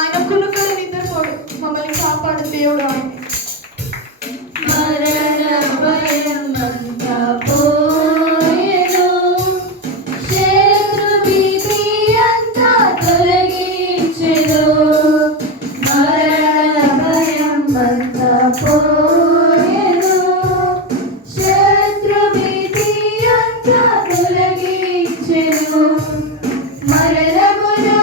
ఆయన కునుకలు నిద్రపోడు, మమ్మల్ని కాపాడు దేవుడు. ఆయన మరణ భయమంతా పోయెను, శత్రు భీతి అంతా తొలగించెను. మరణ భయమంతా పోయెను, శత్రు భీతి అంతా తొలగించెను. మరణమును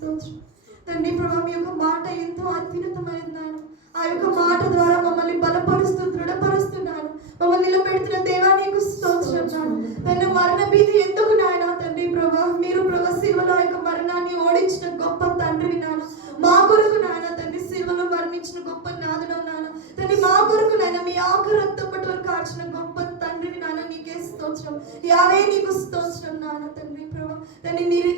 స్తోత్రం. తండ్రి ప్రభా మీ యొక్క మాట ఎంతో అత్యున్నతమైనది నాయన. ఆ యొక్క మాట ద్వారా మమ్మల్ని బలపరుస్తూ దృఢపరుస్తున్నాను. మమ్మల్ని నిలబెడుతున్న దేవా నీకు స్తోత్రం నాయన. తండ్రి మరణ భీతి ఎందుకు నాయన తండ్రి ప్రభా, మీరు ప్రభా శిలువలో ఆ యొక్క మరణాన్ని ఓడించిన గొప్ప తండ్రివి నాయన. మా కొరకు నాయన తండ్రి శిలువలో మరణించిన గొప్ప నాదుడు నాయన. తండ్రి మా కొరకు నాయన మీ ఆఖరి రక్తపట్టు వరకు కార్చిన గొప్ప తండ్రివి నాయన. నీకే స్తోత్రం యావే, నీకు స్తోత్రం నాయన తండ్రి ప్రభా. తండ్రి మీరు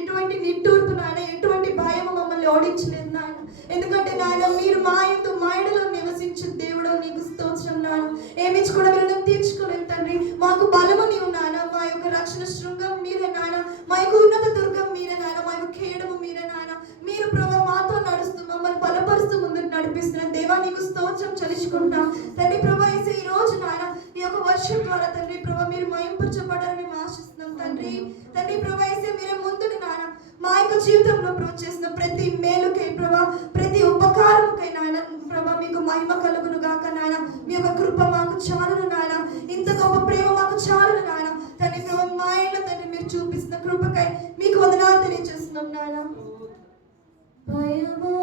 ఎటువంటి నిట్టూర్పు నాయన, ఎటువంటి భయం మమ్మల్ని ఓడించలేదు నాయన. ఎందుకంటే నాయన మీరు మా యందు మా ఎడలో నివసించే దేవుడు. నీకు స్తోత్రం నాయన. ఏమిచ్చి కూడా మీరు తీర్చుకోలేదు తండ్రి. మాకు బలము నీవు నాయన. మా యొక్క రక్షణ శృంగం మీరే నాయన. మా యొక్క ఉన్నత దుర్గం మీరే నాయన. మా యొక్క కేడము మీరే నాయన. మీరు ప్రభా మాతో నడుస్తూ మమ్మల్ని బలపరుస్తూ ముందుకు నడిపిస్తున్న దేవా నీకు స్తోత్రం చెల్లించుకుంటాం తండ్రి ప్రభా. ఈ రోజు నాయన ఈ యొక్క వర్షం ద్వారా తండ్రి ప్రభా మీరు మయంపరచబడాలని మేము ఆశిస్తున్నాం తండ్రి. తండ్రి ప్రభా మీరే ముందుని నాయన మా యొక్క జీవితంలో ప్రభు చేసిన ప్రతి మేలుకై ప్రభా, ప్రతి ఉపకారముకై నాయన ప్రభా మీకు మహిమ కలుగును గాక నాయన. మీ యొక్క కృప మాకు చాలును నాయన. ఇంత గొప్ప ప్రేమ మాకు చాలును నాయన. తండ్రి ప్రభా మా ఇంట్లో తండ్రి మీరు చూపిస్తున్న కృపకై మీకు వందనాలు తెలియజేస్తున్నాం నాయన. భయము